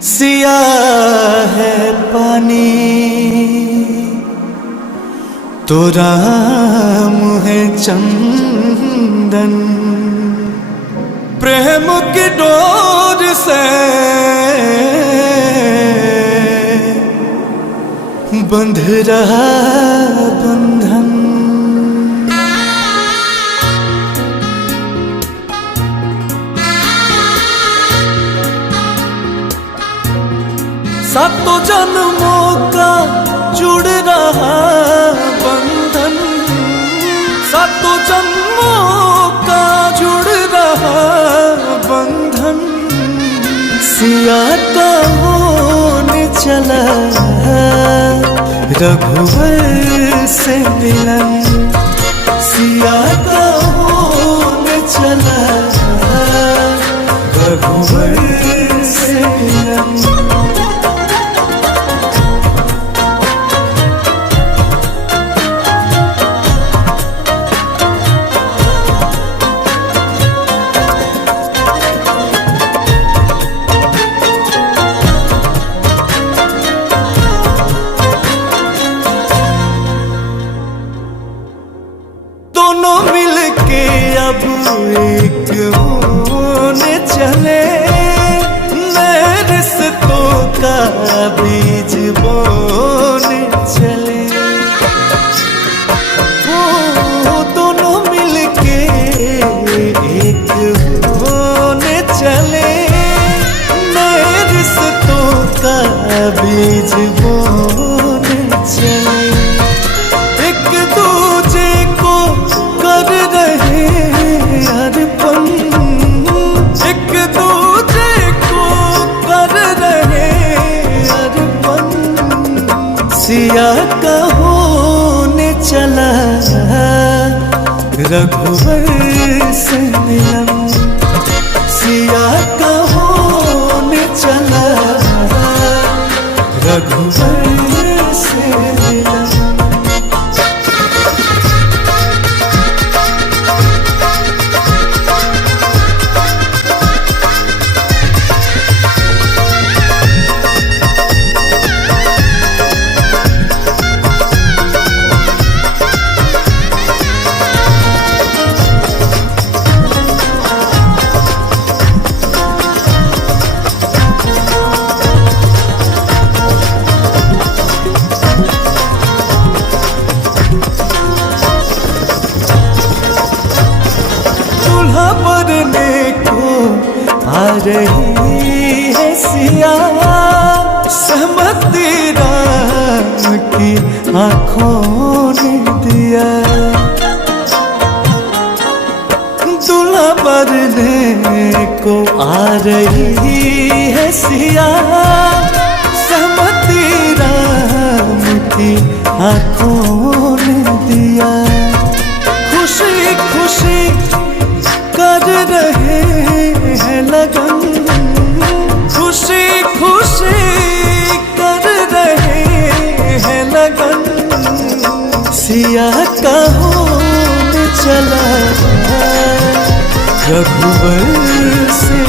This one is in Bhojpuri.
सिया है पानी तो राम है चंदन, प्रेम की डोर से बंध रहा बंधन। सातों जन्मों का जुड़ रहा बंधन, सातों जन्मों का जुड़ रहा बंधन। सिया का होने चला रघुवर से मिलन, सिया का होने चला रघुवर से मिलन। दोनों मिलके अब एक होने चले, नए रिश्तों का बीज बोने चले। वो दोनों मिलके एक होने चले, नए रिश्तों का बीज बोने चले। एक दूजे को कर रहे अर्पण, एक दूजे को कर रहे अर्पण। सिया का होने चला रघुवर से मिलन, सिया का होने चला रघुवर से मिलन। भरने को आ रही है सिया, सहमति राम की आँखों ने दिया। दूल्हा भरने को आ रही है सिया, सहमति राम की आँखों ने दिया। खुशी खुशी कर रहे हैं लगन, खुशी खुशी कर रहे हैं लगन। सिया का होने चला रघुवर से।